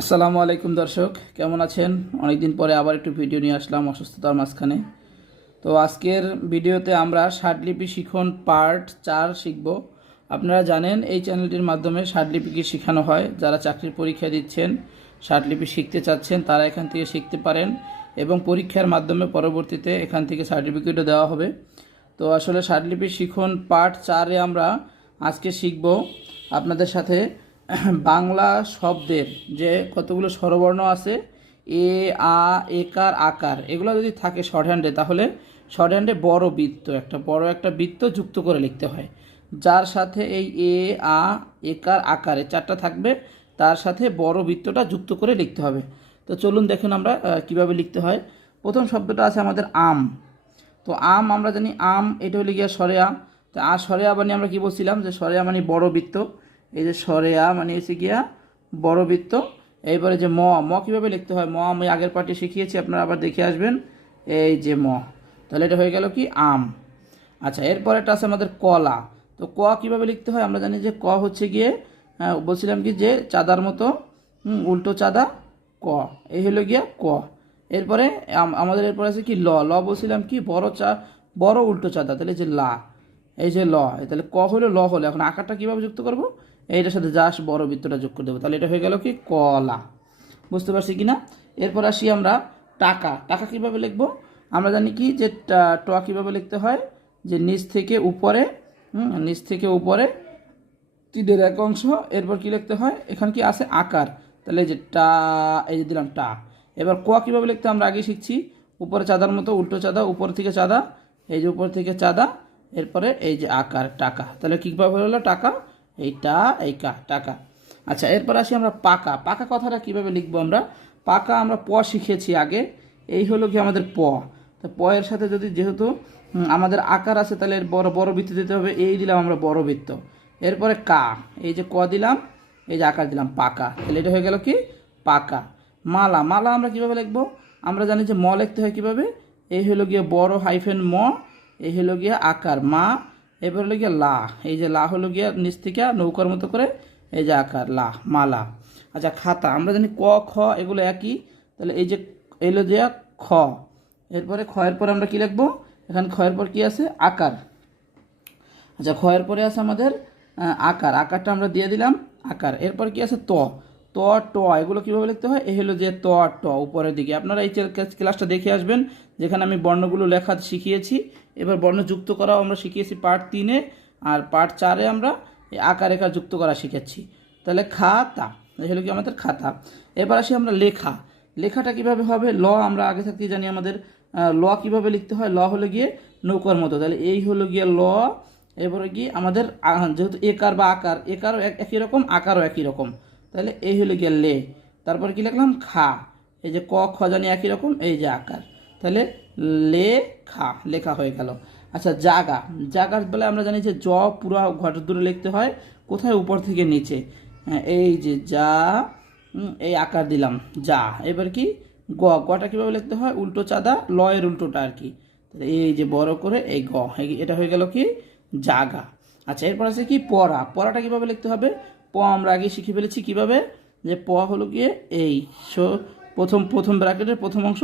আসসালামু আলাইকুম দর্শক, কেমন আছেন? অনেক দিন পরে আবার একটু ভিডিও নিয়ে আসলাম অসুস্থতার মাঝখানে। তো আজকের ভিডিওতে আমরা ষাটলিপি শিখন পার্ট 4 শিখব। আপনারা জানেন এই চ্যানেলটির মাধ্যমে ষাটলিপিকে শেখানো হয়। যারা চাকরির পরীক্ষা দিচ্ছেন, ষাটলিপি শিখতে চাচ্ছেন, তারা এখান থেকে শিখতে পারেন এবং পরীক্ষার মাধ্যমে পরবর্তীতে এখান থেকে সার্টিফিকেটও দেওয়া হবে। তো আসলে ষাটলিপি শিখন পার্ট 4-এ আমরা আজকে শিখব আপনাদের সাথে বাংলা শব্দের যে কতগুলো স্বরবর্ণ আছে, এ, আ, একার, আকার, এগুলো যদি থাকে শর্ট হ্যান্ডে, তাহলে শর্ট হ্যান্ডে বড় বৃত্ত, একটা বৃত্ত যুক্ত করে লিখতে হয়, যার সাথে এই এ, আ, একার, আকারে চারটা থাকবে, তার সাথে বড় বৃত্তটা যুক্ত করে লিখতে হবে। তো চলুন দেখুন আমরা কিভাবে লিখতে হয়। প্রথম শব্দটা আছে আমাদের আম। তো আম আমরা জানি আম, এটা হলে গিয়া সরেয়া। তো সরেয়া মানে আমরা কি বলছিলাম যে সরেয়া মানে বড় বৃত্ত। এই যে সরেয়া মানে এসে গিয়া বড় বৃত্ত। এইবারে যে ম কীভাবে লিখতে হয়, আমি আগের পার্টে শিখিয়েছি, আপনারা আবার দেখে আসবেন। এই যে তাহলে এটা হয়ে গেল কি আম। আচ্ছা, এরপরেটা আছে আমাদের কলা। তো কীভাবে লিখতে হয় আমরা জানি যে হচ্ছে গিয়ে বলছিলাম কি যে চাঁদার মতো, উল্টো চাঁদা, ক, এই হলো গিয়া ক। এরপরে আমাদের এরপরে আছে কি বলছিলাম কি বড় উল্টো চাঁদা, তাহলে যে লা, এই যে তাহলে হলো হলো। এখন আকারটা কীভাবে যুক্ত করব, এইটার সাথে জাস্ট বড় বৃত্তটা যোগ করে দেবো, তাহলে এটা হয়ে গেল কি কলা। বুঝতে পারছি কি না? এরপর আসি আমরা টাকা কীভাবে লিখব। আমরা জানি কি যে কীভাবে লিখতে হয়, যে নিচ থেকে উপরে তীরের এক অংশ, এরপর কি লিখতে হয়, এখানে কি আছে আকার, তাহলে এই যে এই যে দিলাম টা। এবার কীভাবে লিখতে আমরা আগে শিখছি, উপরে চাঁদার মতো উল্টো চাঁদা, উপর থেকে চাঁদা, এই যে উপর থেকে চাঁদা, এরপরে এই যে আকার টাকা, তাহলে কীভাবে হলো টাকা, এইটা টাকা। আচ্ছা, এরপর আসি আমরা পাকা কথাটা কীভাবে লিখবো আমরা। আমরা শিখেছি আগে, এই হলো কি আমাদের তো এর সাথে যদি যেহেতু আমাদের আকার আছে, তাহলে এর বড় বৃত্ত দিতে হবে, এই দিলাম আমরা বড় বৃত্ত। এরপরে এই যে দিলাম, এই যে আকার দিলাম পাকা, তাহলে এটা হয়ে গেল কি পাকা। মালা আমরা কিভাবে লিখবো, আমরা জানি যে লিখতে হয় কিভাবে, এই হলো গিয়ে বড় হাইফেন এই হলো গিয়া আকার মা, এবার হলো গিয়া লা, এই যে লা হলো গিয়া নিচ থেকে নৌকার মতো করে, এই যে আকার লা, মালা। আচ্ছা, খাতা আমরা জানি খ এগুলো একই, তাহলে এই যে এলো যে খ, এরপরে এর পরে আমরা কি লিখবো, এখানে এর পর কি আছে আকার। আচ্ছা, এর পরে আছে আমাদের আকারটা আমরা দিয়ে দিলাম আকার। এরপর কি আছে ট, এগুলো কীভাবে লিখতে হয়, এই হলো যে ট উপরের দিকে। আপনারা এই ক্লাসটা দেখে আসবেন, যেখানে আমি বর্ণগুলো লেখা শিখিয়েছি। এবার বর্ণ যুক্ত করাও আমরা শিখিয়েছি পার্ট 3-এ, আর পার্ট 4-এ আমরা এই আকার রেখা যুক্ত করা শিখেছি। তাহলে খাতা, এই হলো কি আমাদের খাতা। এবার আসি আমরা লেখাটা কিভাবে হবে, আমরা আগে থাকতেই জানি আমাদের কিভাবে লিখতে হয়, হলো গিয়ে নৌকার মতো, তাহলে এই হলো গিয়ে এরপরে কি আমাদের যেহেতু একার বা আকার, একারও একই রকম, আকারও একই রকম, তাহলে এই হলো গিয়ে লে। তারপরে কি লিখলাম খা, এই যে খ জানি একই রকম, এই যে আকার, তাহলে লেখা হয়ে গেল। আচ্ছা, জাগার বেলায় আমরা জানি যে পুরা ঘর দূরে লিখতে হয়, কোথায়, উপর থেকে নিচে। হ্যাঁ, এই যে এই আকার দিলাম যা। এবার কি গটা কীভাবে লিখতে হয়, উল্টো চাঁদা, এর উল্টোটা আর কি, এই যে বড় করে এই এটা হয়ে গেল কি জাগা। আচ্ছা, এরপর আছে কি পড়াটা কীভাবে লিখতে হবে, আমরা আগে শিখে ফেলেছি কিভাবে, যে হলো গিয়ে এই প্রথম ব্র্যাকেটের প্রথম অংশ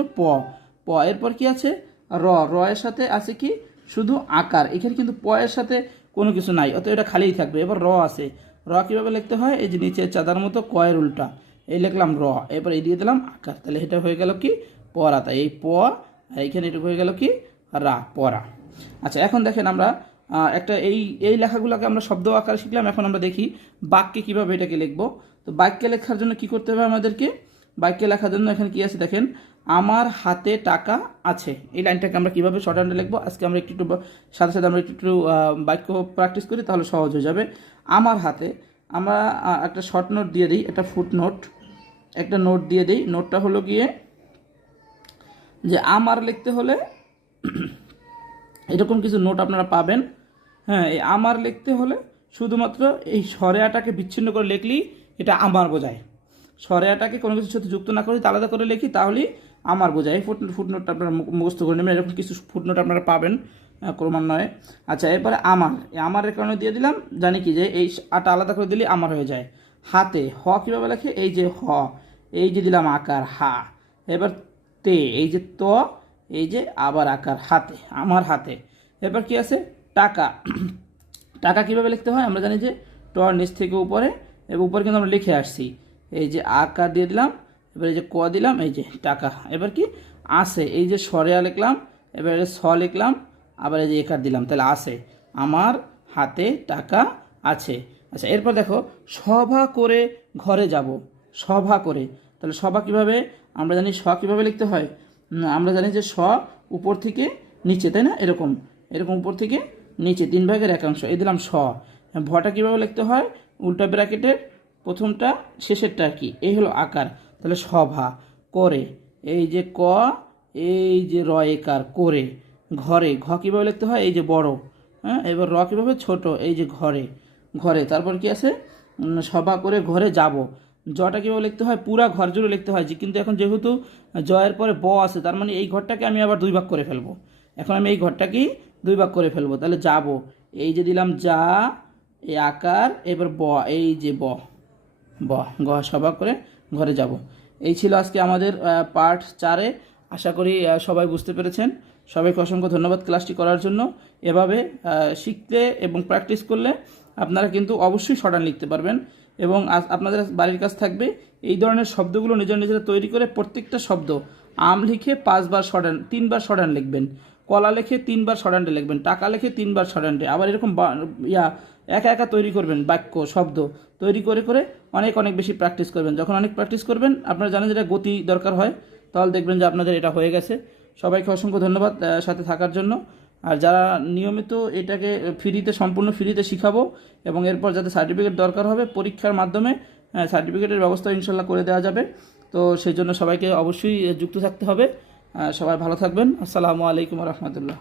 এরপর কি আছে এর সাথে আছে কি শুধু আকার, এখানে কিন্তু এর সাথে কোনো কিছু নাই, অত এটা খালিই থাকবে। এবার আছে, কীভাবে লিখতে হয়, এই যে নিচে চাঁদার মতো এর উল্টা, এই লিখলাম এরপর এই দিয়ে দিলাম আকার, তাহলে এটা হয়ে গেল কি পড়া। তাই এই আর এইখানে এটা হয়ে গেল কি পড়া। আচ্ছা, এখন দেখেন আমরা একটা এই লেখাগুলোকে আমরা শব্দ আকারে শিখলাম। এখন আমরা দেখি বাক্যে কিভাবে এটাকে লিখবো। তো বাক্যে লেখার জন্য কি করতে হবে আমাদেরকে, বাক্যে লেখার জন্য এখানে কি আছে দেখেন, আমার হাতে টাকা আছে, এই লাইনটাকে আমরা কিভাবে শর্ট হ্যান্ডে লিখবো, আজকে আমরা একটু সাথে সাথে আমরা একটু বাক্য প্র্যাকটিস করি, তাহলে সহজ হয়ে যাবে। আমার হাতে, আমরা একটা শর্ট নোট দিয়ে দিই, একটা ফুট নোট, একটা নোট দিয়ে দিই। নোটটা হলো গিয়ে যে আমার লিখতে হলে এরকম কিছু নোট আপনারা পাবেন। হ্যাঁ, এই আমার লিখতে হলে শুধুমাত্র এই সরেয়াটাকে বিচ্ছিন্ন করে লিখলেই এটা আমার বোঝায়। সরেয়াটাকে কোনো কিছুর সাথে যুক্ত না করে আলাদা করে লিখি, তাহলেই আমার বোঝায়। এই ফুটনোটটা আপনারা মুখস্থ করে নেবেন, এরকম কিছু ফুটনোট আপনারা পাবেন ক্রমান্বয়ে। আচ্ছা, এরপরে আমারের কারণে দিয়ে দিলাম, জানি কি যে এই আটা আলাদা করে দিলে আমার হয়ে যায়। হাতে কীভাবে লেখে, এই যে এই যে দিলাম আকার হা, এবার তে, এই যে ত, এই যে আবার আকার হাতে, আমার হাতে। এবার কি আছে টাকা। টাকা কীভাবে লিখতে হয় আমরা জানি যে টর নিচ থেকে উপরে, এবং উপরে কিন্তু আমরা লিখে আসছি। এই যে আকার দিয়ে দিলাম, এবার এই যে ক দিলাম, এই যে টাকা। এবার কি আসে, এই যে সরেয়া লিখলাম, এবার এই যে স লিখলাম, আবার এই যে একার দিলাম, তাহলে আসে আমার হাতে টাকা আছে। আচ্ছা, এরপর দেখো সভা করে ঘরে যাব, সভা করে, তাহলে সভা কিভাবে আমরা জানি, স কীভাবে লিখতে হয় আমরা জানি যে স উপর থেকে নিচে, তাই না, এরকম এরকম উপর থেকে নিচে 3/1 এই দিলাম স। ভটা কীভাবে লিখতে হয়, উল্টা ব্র্যাকেটের প্রথমটা শেষেরটা কি, এই হলো আকার। তাহলে সভা করে, এই যে ক, এই যে র একার করে, ঘরে, ঘ কীভাবে লিখতে হয়, এই যে বড়, হ্যাঁ, এবার র কীভাবে ছোট, এই যে ঘরে, ঘরে। তারপর কি আছে সভা করে ঘরে যাব। জটা কীভাবে লিখতে হয়, পুরা ঘর জুড়ে লিখতে হয়, যে কিন্তু এখন যেহেতু জয়ের পরে ব আছে, তার মানে এই ঘরটাকে আমি আবার 2 ভাগ করে ফেলবো। এখন আমি এই ঘরটাকেই 2 ভাগ করে ফেলবো, তাহলে যাব, এই যে দিলাম যা, এই আকার, এবার ব, এই যে ব, ব, গ, সভা করে ঘরে যাব। এই ছিল আজকে আমাদের পার্ট 4-এ। আশা করি সবাই বুঝতে পেরেছেন। সবাইকে অসংখ্য ধন্যবাদ ক্লাসটি করার জন্য। এভাবে শিখতে এবং প্র্যাকটিস করলে আপনারা কিন্তু অবশ্যই শর্টহ্যান্ড লিখতে পারবেন। এবং আপনাদের বাড়ির কাজ থাকবে এই ধরনের শব্দগুলো নিজেরা তৈরি করে প্রত্যেকটা শব্দ আম লিখে 5 বার শর্টহ্যান্ড, 3 বার শর্টহ্যান্ড লিখবেন, কলা লিখে 3 বার শর্টহ্যান্ডে লিখবেন, টাকা লিখে 3 বার শর্টহ্যান্ডে, আবার এরকম একা একা তৈরি করবেন, বাক্য শব্দ তৈরি করে করে অনেক অনেক বেশি প্র্যাকটিস করবেন। যখন অনেক প্র্যাকটিস করবেন, আপনারা জানেন যেটা গতি দরকার হয়, তাহলে দেখবেন যে আপনাদের এটা হয়ে গেছে। সবাইকে অসংখ্য ধন্যবাদ সাথে থাকার জন্য। আর যারা নিয়মিত এটাকে ফ্রিতে, সম্পূর্ণ ফ্রিতে শিখাবো, এবং এরপর যাতে সার্টিফিকেট দরকার হবে পরীক্ষার মাধ্যমে সার্টিফিকেটের ব্যবস্থা ইনশাল্লাহ করে দেওয়া যাবে। তো সেই জন্য সবাইকে অবশ্যই যুক্ত থাকতে হবে। সবাই ভালো থাকবেন। আসসালামু আলাইকুম রহমতুল্লাহ।